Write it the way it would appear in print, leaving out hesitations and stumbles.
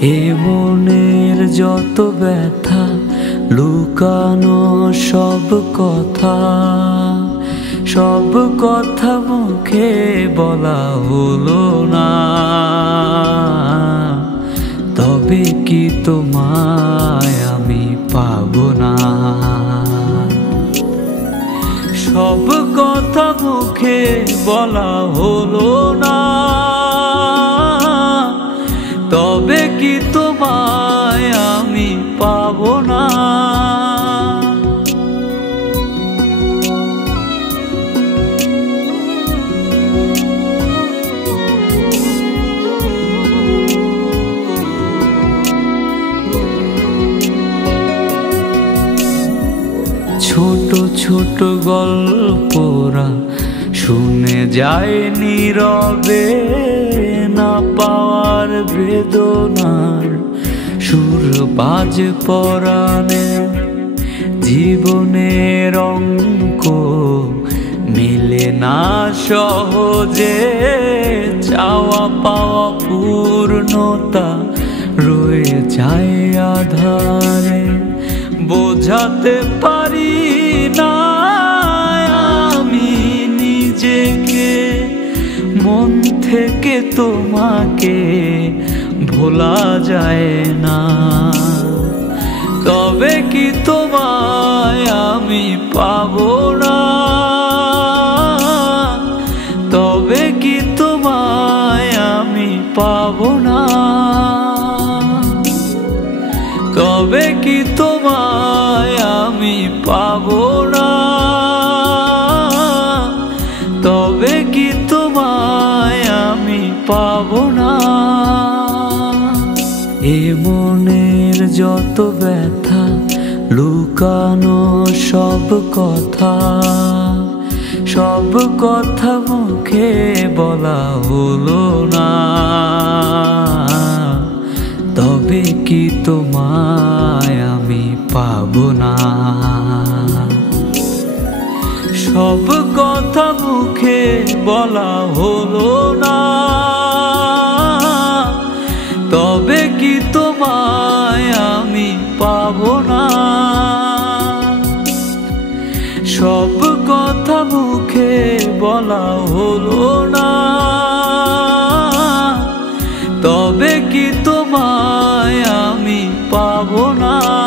এ মনের যত ব্যথা লুকানো সব কথা মুখে বলা হলো না। তবে কি তোমায় আমি পাবো না? সব কথা মুখে বলা হলো না। তবে কি তোমায় আমি পাবো না? ছোট ছোট গল্পরা শুনে যায় নীরবে, না পাওয়ার বেদনার সুর বাজে পরাণে। জীবনের অঙ্ক মেলে না সহজে, চাওয়া পাওয়া পূর্ণতা রয়ে যায় আধারে। বোঝাতে পারি না আমি নিজেকে, মন থেকে তোমাকে ভোলা যায় না। তবে কি তোমায় আমি পাবো না? তবে কি তোমায় আমি পাবো না? তবে কি তোমায় আমি পাবো না? তবে কি তোমায় আমি পাবো না? এ মনের যত ব্যথা লুকানো সব কথা মুখে বলা হলো না। তবে কি তোমায় আমি পাবো না? সব কথা মুখে বলা হলো না। তবে কি তোমায় আমি পাবো না? সব কথা মুখে বলা হলো না। তবে কি তোমায় আমি পাবো না?